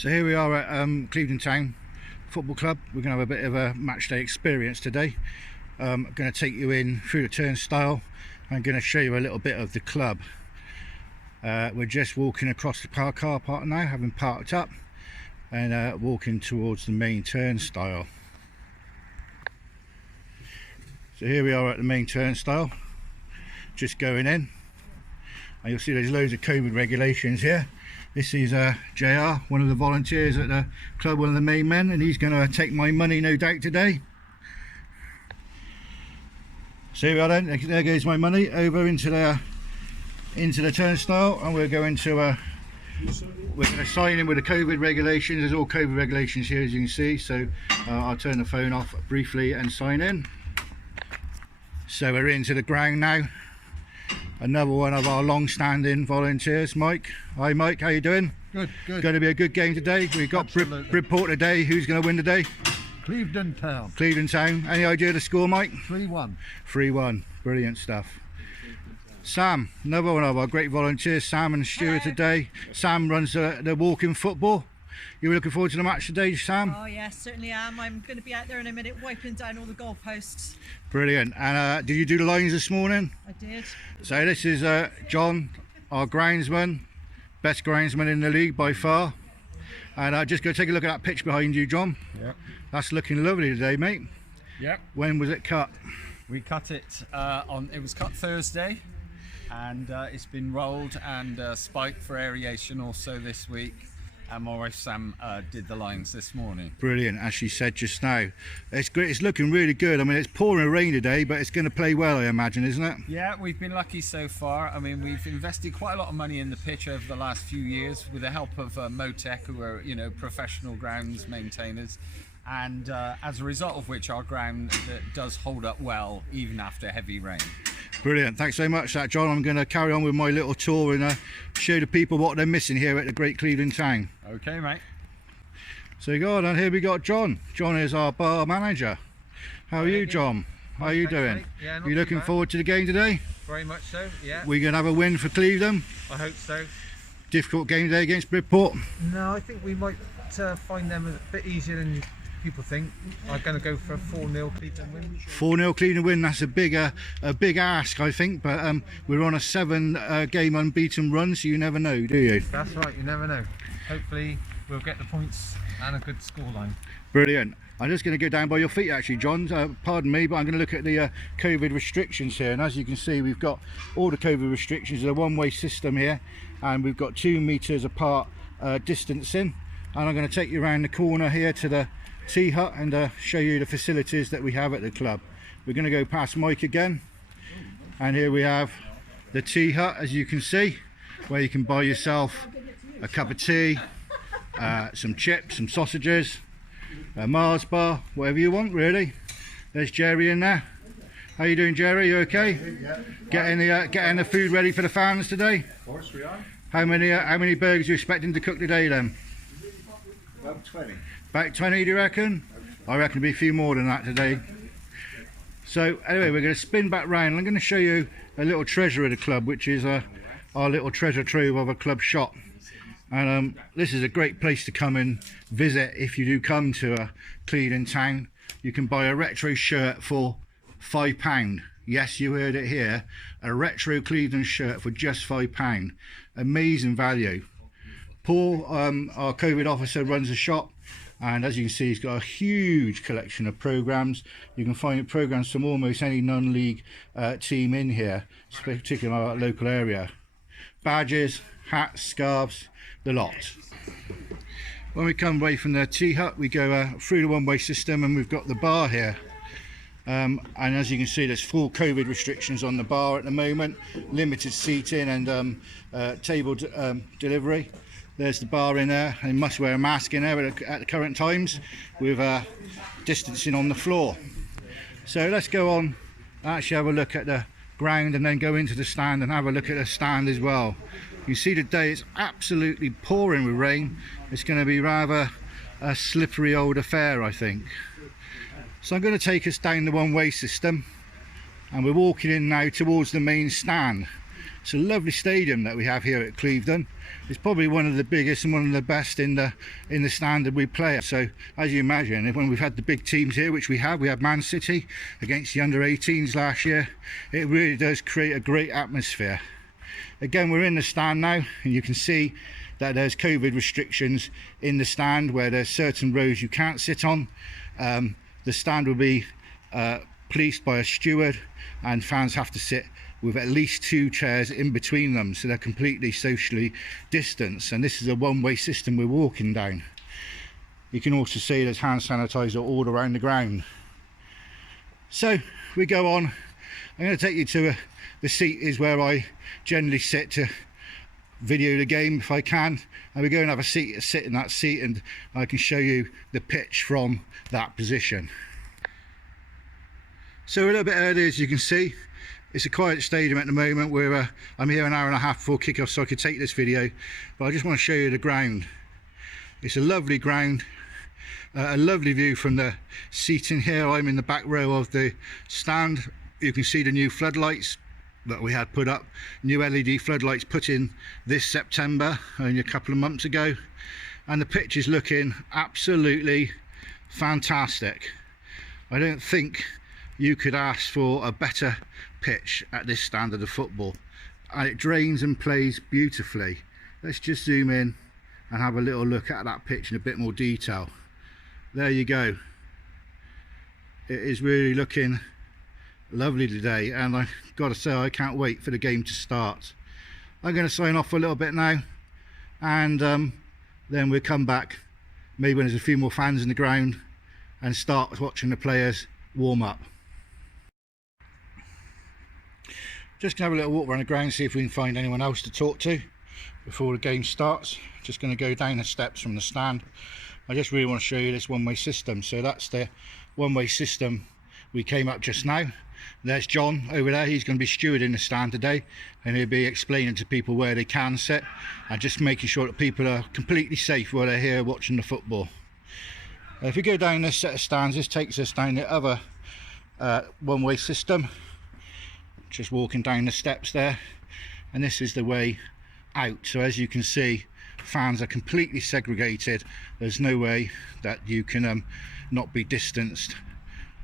So here we are at Clevedon Town Football Club. We're going to have a bit of a match day experience today. I'm going to take you in through the turnstile. I'm going to show you a little bit of the club. We're just walking across the car park now, having parked up, and walking towards the main turnstile. So here we are at the main turnstile, just going in, and you'll see there's loads of COVID regulations here. This is JR, one of the volunteers at the club, one of the main men, and he's going to take my money, no doubt, today. So here we are then, there goes my money over into the turnstile, and we're going to sign in with the COVID regulations. There's all COVID regulations here, as you can see, so I'll turn the phone off briefly and sign in. So we're into the ground now. Another one of our long-standing volunteers, Mike. Hi Mike, how you doing? Good, good. Going to be a good game today. We've got Bridport today. Who's going to win today? Clevedon Town. Clevedon Town. Any idea of the score, Mike? 3-1. 3-1. Brilliant stuff. Sam, another one of our great volunteers, Sam and Stuart today. Sam runs the walking football. You looking forward to the match today, Sam? Oh yes, certainly am. I'm going to be out there in a minute wiping down all the goalposts. Brilliant. And did you do the lines this morning? I did. So this is John, our groundsman, best groundsman in the league by far. And just go take a look at that pitch behind you, John. Yep. That's looking lovely today, mate. Yep. When was it cut? We cut it it was cut Thursday, and it's been rolled and spiked for aeration also this week. And my wife Sam did the lines this morning. Brilliant, as she said just now. It's great. It's looking really good. I mean, it's pouring rain today, but it's going to play well, I imagine, isn't it? Yeah, we've been lucky so far. I mean, we've invested quite a lot of money in the pitch over the last few years with the help of Motec, who are, you know, professional grounds maintainers. And as a result of which our ground does hold up well even after heavy rain. Brilliant, thanks so much for that, John. I'm going to carry on with my little tour and show the people what they're missing here at the great Clevedon Town. Okay, mate. So go on, and here we got John. John is our bar manager. How are you, John? How are you doing? Yeah, you looking forward to the game today? Very much so, yeah. We're going to have a win for Clevedon? I hope so. Difficult game today against Bridport? No, I think we might find them a bit easier than people think. I'm going to go for a 4-0 Clevedon win. 4-0 Clevedon win, that's a big ask, I think, but we're on a 7-game unbeaten run, so you never know, do you? That's right, you never know. Hopefully we'll get the points and a good scoreline. Brilliant. I'm just going to go down by your feet actually, John. Pardon me, but I'm going to look at the COVID restrictions here, and as you can see, we've got all the COVID restrictions. There's a one-way system here, and we've got 2 meters apart distancing, and I'm going to take you around the corner here to the tea hut and show you the facilities that we have at the club. We're going to go past Mike again, and here we have the tea hut, as you can see, where you can buy yourself a cup of tea, some chips, some sausages, a Mars bar, whatever you want really. There's Jerry in there. How you doing, Jerry? You okay? Yeah. Getting the food ready for the fans today? Of course we are. How many burgers are you expecting to cook today then? About 20. About 20, do you reckon? I reckon it'll be a few more than that today. So anyway, we're going to spin back round. I'm going to show you a little treasure of the club, which is our little treasure trove of a club shop. And this is a great place to come and visit if you do come to Clevedon Town. You can buy a retro shirt for £5. Yes, you heard it here. A retro Clevedon shirt for just £5. Amazing value. Paul, our COVID officer, runs the shop, and as you can see, he's got a huge collection of programs. You can find programs from almost any non-league team in here, particularly in our local area. Badges, hats, scarves, the lot. When we come away from the tea hut, we go through the one-way system, and we've got the bar here. And as you can see, there's full COVID restrictions on the bar at the moment, limited seating and table delivery. There's the bar in there, and must wear a mask in there at the current times, with distancing on the floor. So let's go on, actually have a look at the ground, and then go into the stand and have a look at the stand as well. You see today it's absolutely pouring with rain. It's going to be rather a slippery old affair, I think. So I'm going to take us down the one-way system, and we're walking in now towards the main stand. It's a lovely stadium that we have here at Clevedon. It's probably one of the biggest and one of the best in the standard we play at. So as you imagine, when we've had the big teams here, which we had Man City against the under-18s last year, it really does create a great atmosphere. Again, we're in the stand now, and you can see that there's COVID restrictions in the stand where there's certain rows you can't sit on. The stand will be policed by a steward, and fans have to sit with at least 2 chairs in between them, so they're completely socially distanced. And this is a one-way system we're walking down. You can also see there's hand sanitizer all around the ground. So we go on. I'm going to take you to the seat is where I generally sit to video the game if I can, and we go and have a sit in that seat, and I can show you the pitch from that position. So a little bit early, as you can see, it's a quiet stadium at the moment. I'm here an hour and a half before kickoff, so I could take this video, but I just want to show you the ground. It's a lovely ground, a lovely view from the seating here. I'm in the back row of the stand. You can see the new floodlights that we had put up, new LED floodlights put in this September, only a couple of months ago, and the pitch is looking absolutely fantastic. I don't think you could ask for a better pitch at this standard of football, and it drains and plays beautifully. Let's just zoom in and have a little look at that pitch in a bit more detail. There you go. It is really looking lovely today, and I've got to say I can't wait for the game to start. I'm going to sign off for a little bit now, and then we'll come back maybe when there's a few more fans in the ground and start watching the players warm up. Just going to have a little walk around the ground, see if we can find anyone else to talk to before the game starts. Just going to go down the steps from the stand. I just really want to show you this one-way system. So that's the one-way system we came up just now. There's John over there. He's going to be stewarding the stand today, and he'll be explaining to people where they can sit and just making sure that people are completely safe while they're here watching the football. If we go down this set of stands, this takes us down the other one-way system. Just walking down the steps there, and this is the way out. So as you can see, fans are completely segregated. There's no way that you can not be distanced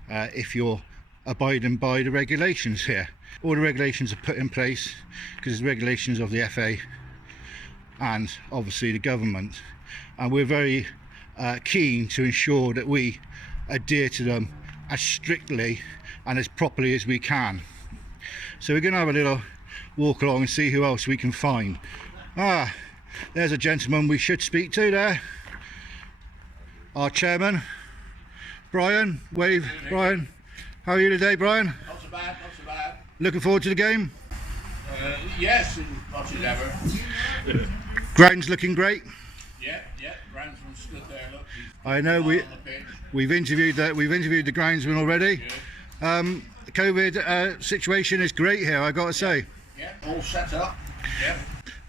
if you're abiding by the regulations here. All the regulations are put in place because there's regulations of the FA and obviously the government, and we're very keen to ensure that we adhere to them as strictly and as properly as we can. So we're going to have a little walk along and see who else we can find. There's a gentleman we should speak to there. Our chairman, Brian. Wave, Brian. How are you today, Brian? Not so bad, not so bad. Looking forward to the game? Yes, much as ever. Ground's looking great. Yeah, groundsman stood there. Look, I know we've interviewed the groundsman already. Good. The COVID situation is great here, I got to say. Yeah, all set up. Yeah.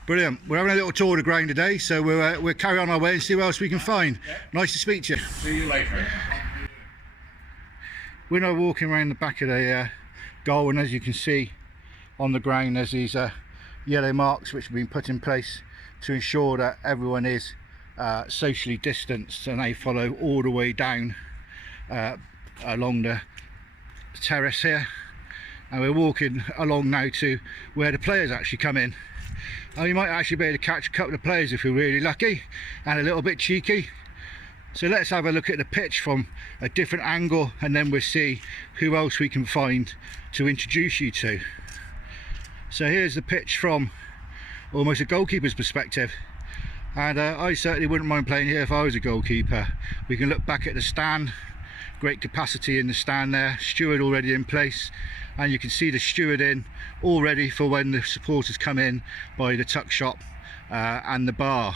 Brilliant. We're having a little tour of the ground today, so we'll carry on our way and see what else we can find. Yeah. Nice to speak to you. See you later. We're now walking around the back of the goal, and as you can see on the ground there's these yellow marks which have been put in place to ensure that everyone is socially distanced, and they follow all the way down along the terrace here, and we're walking along now to where the players actually come in. You might actually be able to catch a couple of players if we're really lucky and a little bit cheeky. So let's have a look at the pitch from a different angle, and then we'll see who else we can find to introduce you to. So here's the pitch from almost a goalkeeper's perspective, and I certainly wouldn't mind playing here if I was a goalkeeper. We can look back at the stand, great capacity in the stand there, steward already in place, and you can see the steward in all ready for when the supporters come in by the tuck shop and the bar.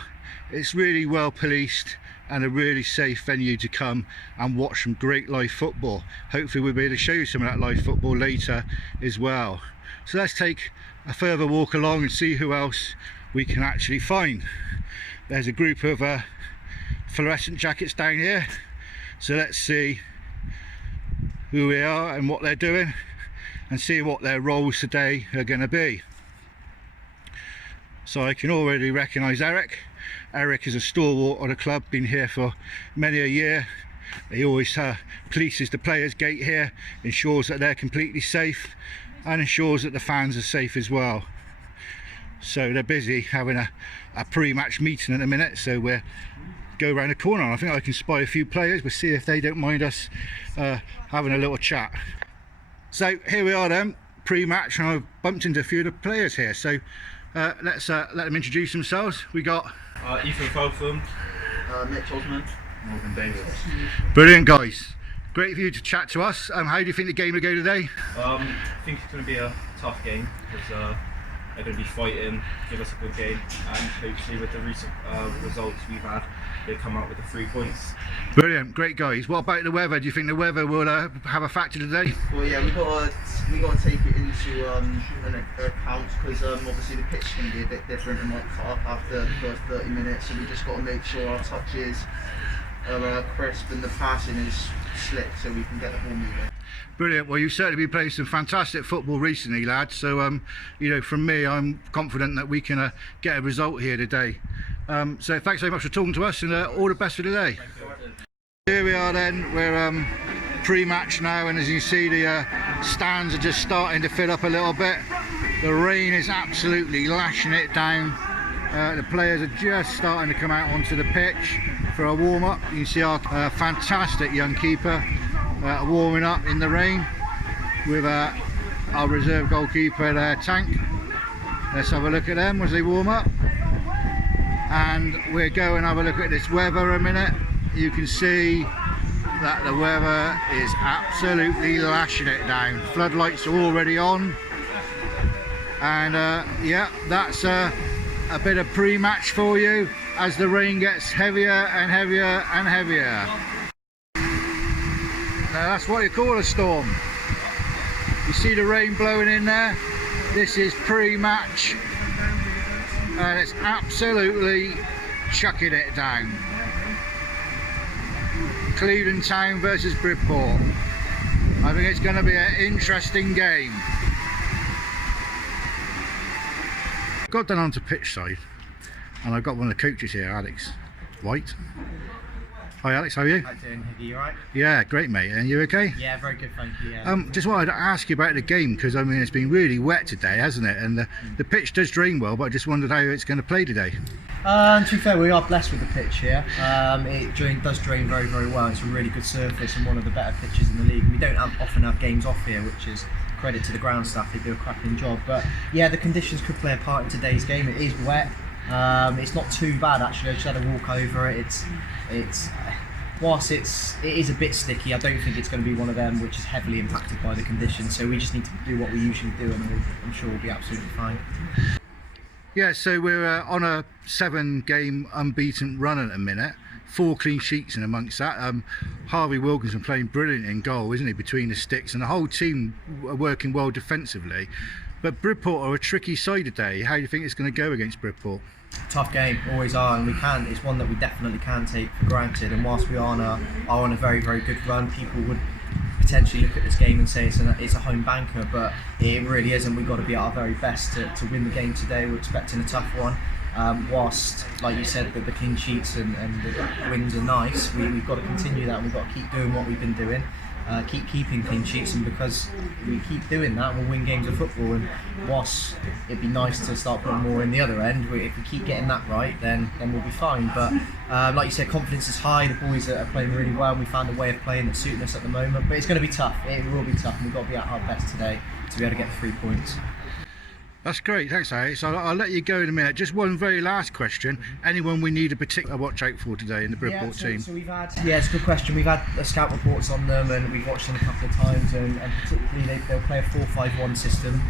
It's really well policed and a really safe venue to come and watch some great live football. Hopefully we'll be able to show you some of that live football later as well. So let's take a further walk along and see who else we can actually find. There's a group of fluorescent jackets down here, so let's see who we are and what they're doing and see what their roles today are going to be. So I can already recognise Eric. Eric is a stalwart of the club, been here for many a year. He always polices the players' gate here, ensures that they're completely safe and ensures that the fans are safe as well. So they're busy having a pre-match meeting in a minute, so we'll go around the corner and I think I can spy a few players. We'll see if they don't mind us having a little chat. So here we are then, pre-match, and I've bumped into a few of the players here, so let's let them introduce themselves. We got Ethan Folsom, Mitch Osmond, Morgan Davis. brilliant guys, great for you to chat to us. How do you think the game will go today? I think it's going to be a tough game because they're going to be fighting, give us a good game, and hopefully with the recent results we've had, they come out with the 3 points. Brilliant, great guys. What about the weather? Do you think the weather will have a factor today? Well, yeah, we got to take it into account because obviously the pitch can be a bit different and might cut up after the first 30 minutes. So we just got to make sure our touches are crisp and the passing is slick, so we can get the ball moving. Brilliant. Well, you've certainly been playing some fantastic football recently, lads. So, you know, from me, I'm confident that we can get a result here today. So, thanks very much for talking to us, and all the best for today. Here we are then. We're pre-match now, and as you see, the stands are just starting to fill up a little bit. The rain is absolutely lashing it down. The players are just starting to come out onto the pitch for a warm-up. You can see our fantastic young keeper warming up in the rain with our reserve goalkeeper Tank. Let's have a look at them as they warm up, and we'll go and have a look at this weather a minute. You can see that the weather is absolutely lashing it down. Floodlights are already on, and yeah, that's a bit of pre-match for you as the rain gets heavier and heavier and heavier. Now that's what you call a storm. You see the rain blowing in there? This is pre-match, and it's absolutely chucking it down. Clevedon Town versus Bridport. I think it's going to be an interesting game. Got down onto pitch side, and I've got one of the coaches here, Alex White. Hi Alex, how are you? How you doing, Higgy? You alright? Yeah, great mate. And you okay? Yeah, very good, thank you. Yeah. Just wanted to ask you about the game, because I mean it's been really wet today, hasn't it? And the pitch does drain well, but I just wondered how it's going to play today. To be fair, we are blessed with the pitch here. It does drain very, very well. It's a really good surface and one of the better pitches in the league. We don't often have games off here, which is credit to the ground staff. They do a cracking job. But yeah, the conditions could play a part in today's game. It is wet. It's not too bad actually. I just had a walk over it. Whilst it is a bit sticky, I don't think it's going to be one of them which is heavily impacted by the conditions. So we just need to do what we usually do, and I'm sure we'll be absolutely fine. Yeah, so we're on a 7-game unbeaten run at the minute. 4 clean sheets in amongst that. Harvey Wilkinson playing brilliant in goal, isn't he, between the sticks, and the whole team are working well defensively. But Bridport are a tricky side today. How do you think it's going to go against Bridport? Tough game, always are, and it's one that we definitely can take for granted. And whilst we are on a very, very good run, people would potentially look at this game and say it's a home banker, but it really isn't. We've got to be at our very best to win the game today. We're expecting a tough one. Whilst, like you said, the clean sheets and the wins are nice, we've got to continue that, and we've got to keep doing what we've been doing. Keep keeping clean sheets, and because we keep doing that, we'll win games of football. And whilst it'd be nice to start putting more in the other end, if we keep getting that right, then we'll be fine. But like you said, confidence is high. The boys are playing really well, and we found a way of playing that's suiting us at the moment. But it's going to be tough. It will be tough, and we've got to be at our best today to be able to get the 3 points. That's great, thanks Alex. I'll let you go in a minute. Just one very last question. Anyone we need a particular watch out for today in the Bridport team? So we've had, it's a good question. We've had scout reports on them, and we've watched them a couple of times, and particularly they'll play a 4-5-1 system.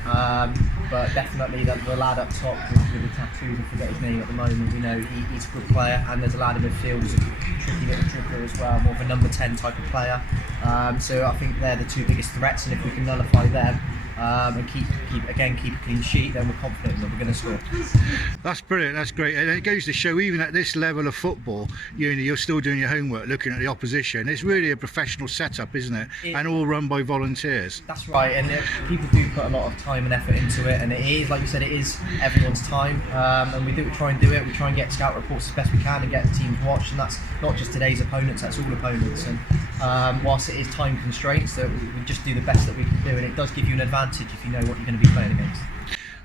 But definitely the lad up top with the tattoos, I forget his name at the moment, we know he's a good player, and there's a lad in midfield who's a tricky little dribbler as well, more of a number 10 type of player. So I think they're the 2 biggest threats, and if we can nullify them, and keep a clean sheet, then we're confident that we're going to score. That's brilliant, that's great. And it goes to show, even at this level of football, you're still doing your homework, looking at the opposition. It's really a professional setup, isn't it? And all run by volunteers. That's right, and people do put a lot of time and effort into it, and it is, like you said, it is everyone's time, and we try and do it. We try and get scout reports as best we can and get the teams watched, and that's not just today's opponents, that's all opponents. And whilst it is time constraints, that we just do the best that we can do, and it does give you an advantage if you know what you're going to be playing against.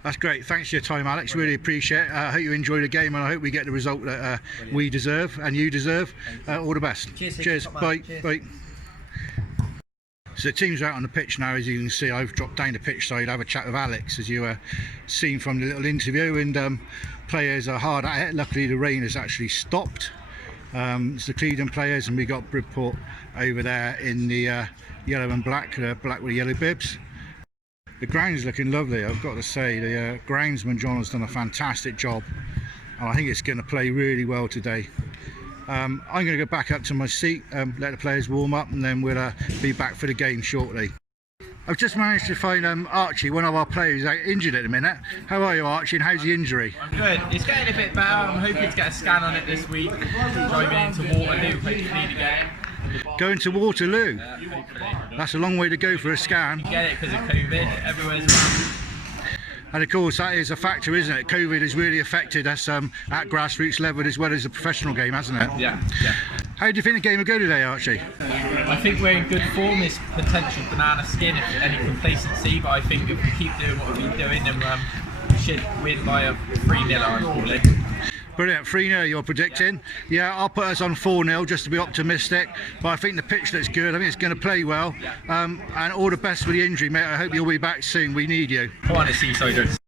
That's great. Thanks for your time, Alex. Really appreciate it. I hope you enjoy the game, and I hope we get the result that we deserve and you deserve. All the best. Cheers. Bye. Cheers. Bye. So the teams are out on the pitch now. As you can see, I've dropped down the pitch side. I have a chat with Alex, as you seen from the little interview, and players are hard at it. Luckily, the rain has actually stopped. It's the Clevedon players, and we got Bridport over there in the yellow and black, black with yellow bibs. The ground is looking lovely, I've got to say. The groundsman John has done a fantastic job, and I think it's going to play really well today. I'm going to go back up to my seat, let the players warm up, and then we'll be back for the game shortly. I've just managed to find Archie, one of our players, out injured at the minute. How are you, Archie, and how's the injury? I'm good. It's getting a bit better. I'm hoping to get a scan on it this week. Driving into Waterloo, hopefully to get Going to Waterloo? Yeah, hopefully. That's a long way to go for a scan. You get it because of COVID. Everywhere's around. And of course that is a factor, isn't it? COVID has really affected us at grassroots level as well as the professional game, hasn't it? Yeah. How do you think the game will go today, Archie? I think we're in good form. There's potential banana skin, if any complacency, but I think if we keep doing what we've been doing, then we should win by a 3-0, I'm calling. Brilliant, 3-0 you're predicting. Yeah, I'll put us on 4-0 just to be optimistic, but I think the pitch looks good. I think it's going to play well, and all the best with the injury, mate. I hope you'll be back soon. We need you. Come on, Seasiders.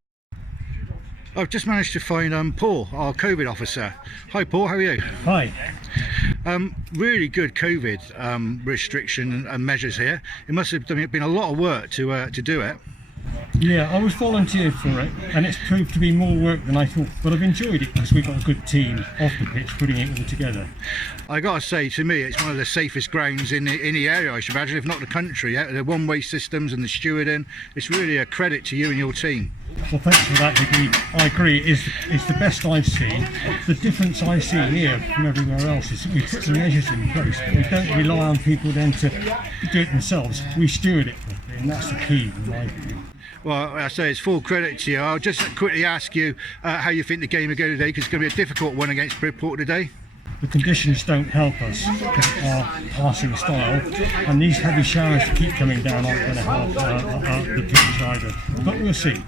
I've just managed to find Paul, our COVID officer. Hi Paul, how are you? Hi. Really good COVID restriction and measures here. It must have been a lot of work to do it. Yeah, I was volunteered for it, and it's proved to be more work than I thought, but I've enjoyed it because we've got a good team off the pitch putting it all together. I got to say, to me, it's one of the safest grounds in the area, I should imagine, if not the country. Yeah? The one-way systems and the stewarding, it's really a credit to you and your team. Well, thanks for that, HIGGY. I agree, it's the best I've seen. The difference I see here from everywhere else is that we put the measures in place, but we don't rely on people then to do it themselves. We steward it properly, and that's the key in my view. Well, I say it's full credit to you. I'll just quickly ask you how you think the game will go today, because it's going to be a difficult one against Bridport today. The conditions don't help us because of our passing style, and these heavy showers that keep coming down aren't going to help the pitch either. But we'll see.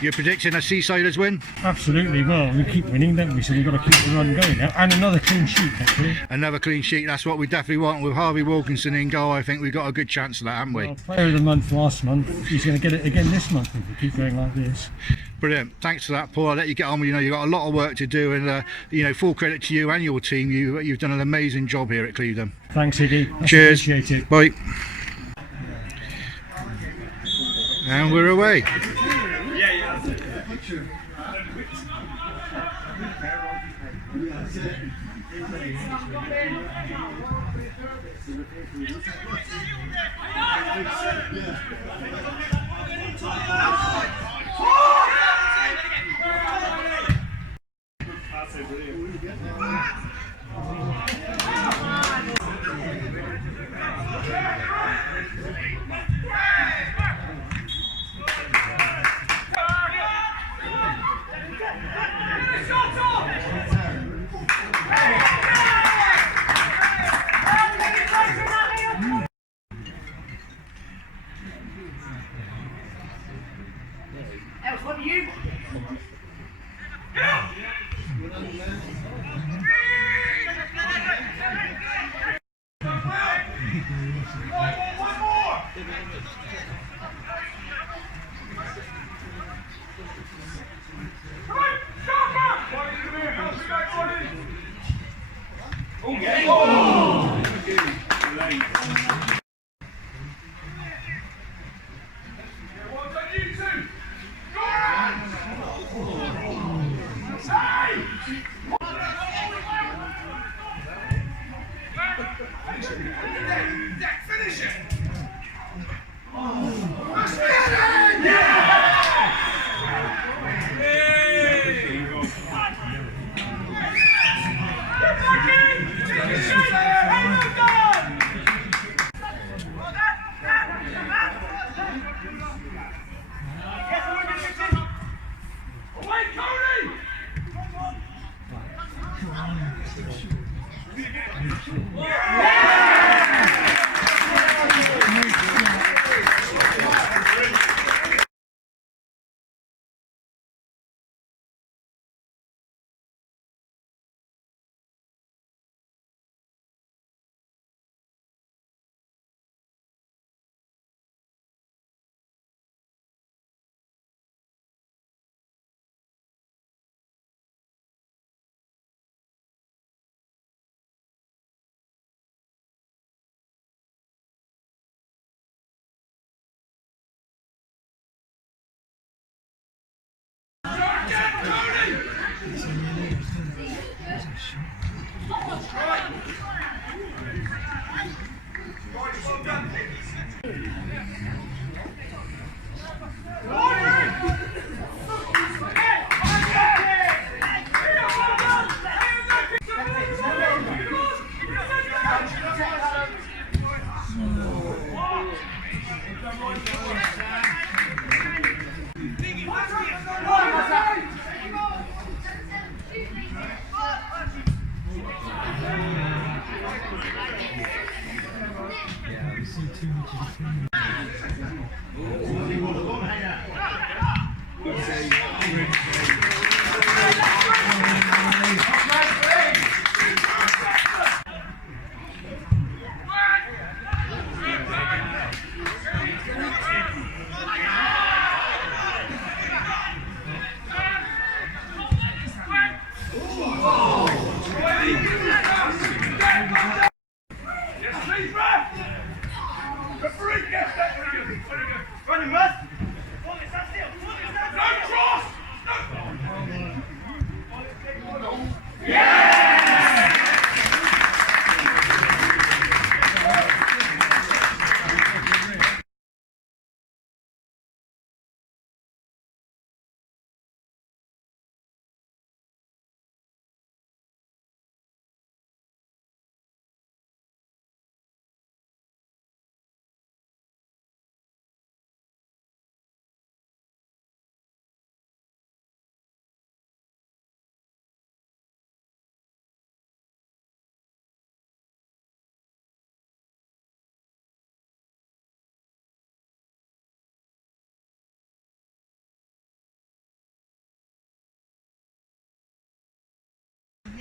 You're predicting a Seasiders win? Absolutely. Well, we keep winning, don't we? So we've got to keep the run going now. And another clean sheet, hopefully. Another clean sheet, that's what we definitely want. With Harvey Wilkinson in goal, I think we've got a good chance of that, haven't we? Well, player of the month last month. He's going to get it again this month if we keep going like this. Brilliant. Thanks for that, Paul. I'll let you get on. You've got a lot of work to do, and full credit to you and your team. You've done an amazing job here at Clevedon. Thanks, HIGGY. Cheers. Appreciate it. Bye. And we're away. Finish it!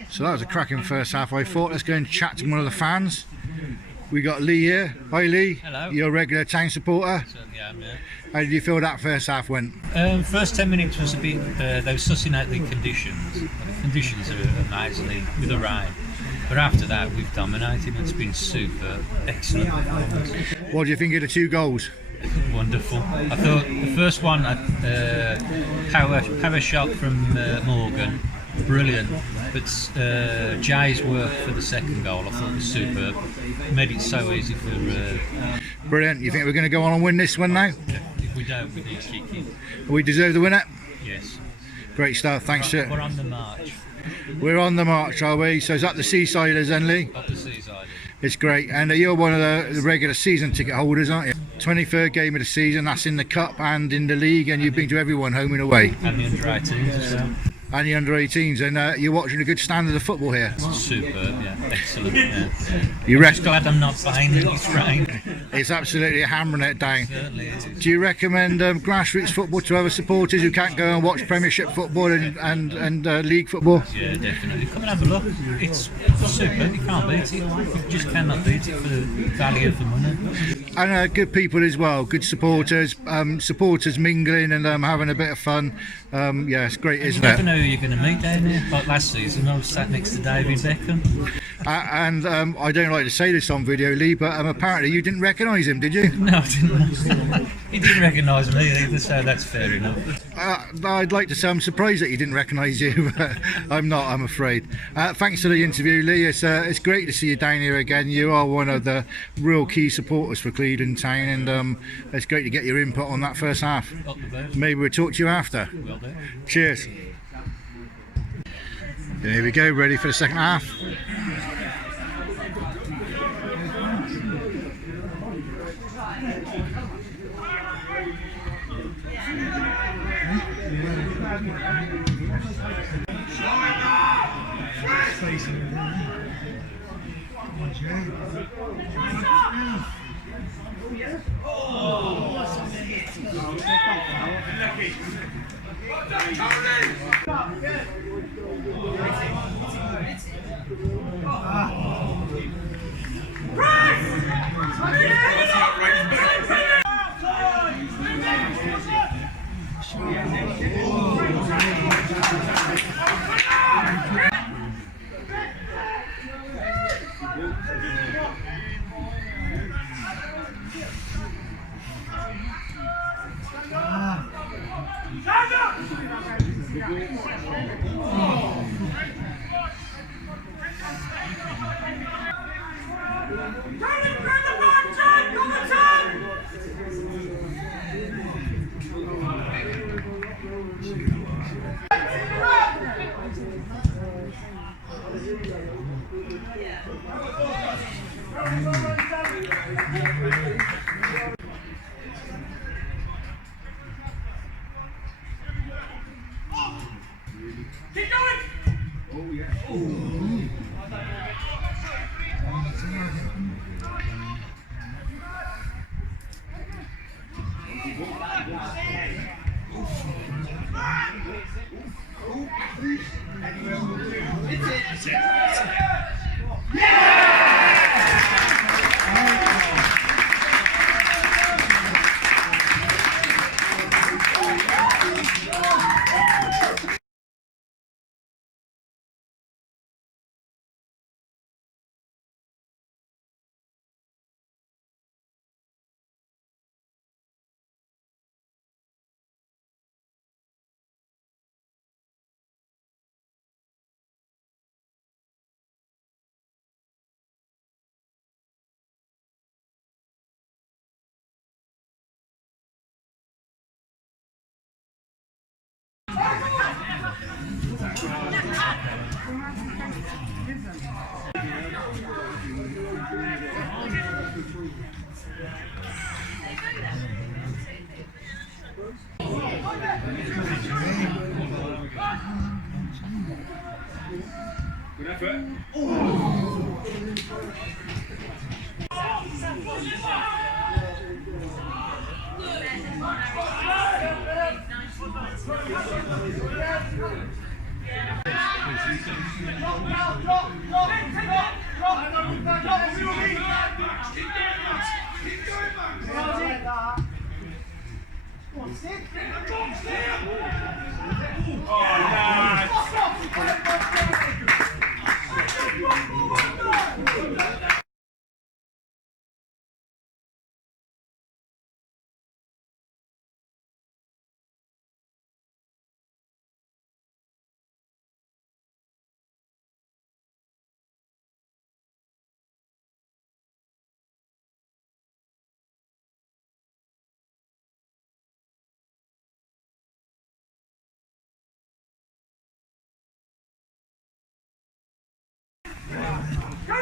So that was a cracking first half, I thought. Let's go and chat to one of the fans. We got Lee here. Hi Lee. Hello. You're a regular town supporter. Certainly am, yeah. How did you feel that first half went? First 10 minutes was a bit, they were sussing out the conditions. The conditions are amazing with the rain. But after that, we've dominated. It's been super, excellent performance. What do you think of the 2 goals? Wonderful. I thought the first one, power shot from Morgan, brilliant. But Jay's work for the second goal, I thought was superb. Made it so easy for. Brilliant. You think we're going to go on and win this one now? If we don't, we need to kick in. We deserve the winner? Yes. Great stuff. Thanks, sir. We're on the march. We're on the march, are we? So is that the Seasiders then, Lee? Up the Seaside. It's great. And you're one of the regular season ticket holders, aren't you? 23rd game of the season, that's in the Cup and in the League, and you've been to everyone home and away. And the under-18s as well. And the under-18s, and you're watching a good standard of football here. Superb, yeah, excellent. Yeah. You I'm just glad I'm not playing in this rain. It's absolutely hammering it down. Certainly is. Do you recommend grassroots football to other supporters who can't go and watch Premiership football and League football? Yeah, definitely. Come and have a look. It's superb. You can't beat it. You just cannot beat it for the value of the money. And good people as well, good supporters, supporters mingling and having a bit of fun. Yeah, it's great, isn't it? You never know who you're going to meet down there. Like last season, I was sat next to David Beckham. And I don't like to say this on video, Lee, but apparently you didn't recognise him, did you? No, I didn't. He didn't recognise me either, so that's fair enough. I'd like to say I'm surprised that he didn't recognise you, but I'm not, I'm afraid. Thanks for the interview, Lee. It's great to see you down here again. You are one of the real key supporters for Clevedon Town, and it's great to get your input on that first half. Maybe we'll talk to you after. Well done. Cheers. There we go, ready for the second half. Good effort.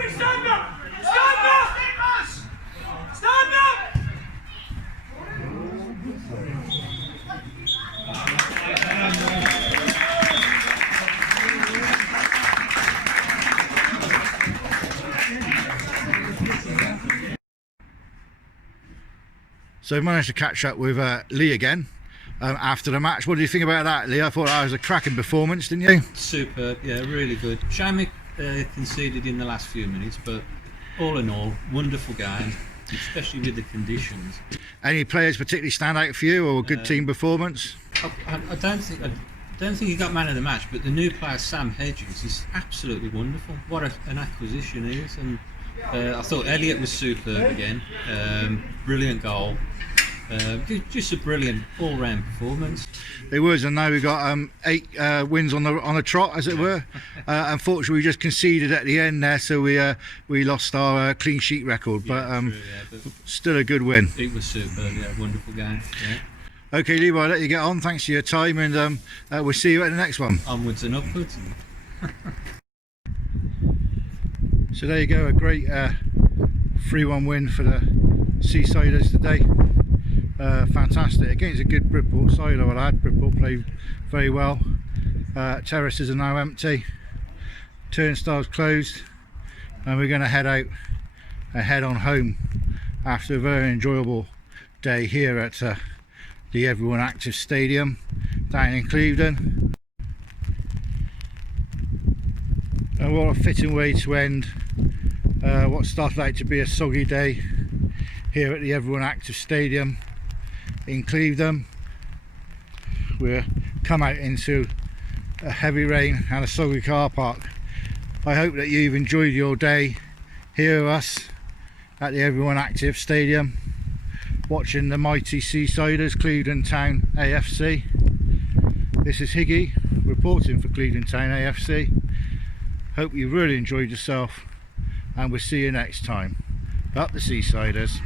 Stand up! Stand up! Stand up! So I managed to catch up with Lee again after the match. What do you think about that, Lee? I thought that was a cracking performance, didn't you? Superb, yeah, really good. Shame conceded in the last few minutes, but all in all, wonderful game, especially with the conditions. Any players particularly stand out for you, or a good team performance? I don't think he got man of the match, but the new player Sam Hedges is absolutely wonderful. What an acquisition he is, and I thought Elliott was superb again. Brilliant goal. Just a brilliant all-round performance. It was, and now we've got 8 wins on a trot, as it were. Unfortunately, we just conceded at the end there, so we lost our clean sheet record. But, but still a good win. It was superb, yeah, wonderful game. Yeah. Okay, Levi, I'll let you get on. Thanks for your time, and we'll see you at the next one. Onwards and upwards. So there you go, a great 3-1 win for the Seasiders today. Fantastic. Again, it's a good Bridport side I would add. Bridport played very well. Terraces are now empty. Turnstiles closed. and we're going to head on home after a very enjoyable day here at the Everyone Active Stadium down in Clevedon. And what a fitting way to end what started out to be a soggy day here at the Everyone Active Stadium in Clevedon. We're come out into a heavy rain and a soggy car park. I hope that you've enjoyed your day here with us at the Everyone Active Stadium, watching the mighty Seasiders, Clevedon Town AFC. This is Higgy reporting for Clevedon Town AFC. Hope you really enjoyed yourself, and we'll see you next time. Up the Seasiders.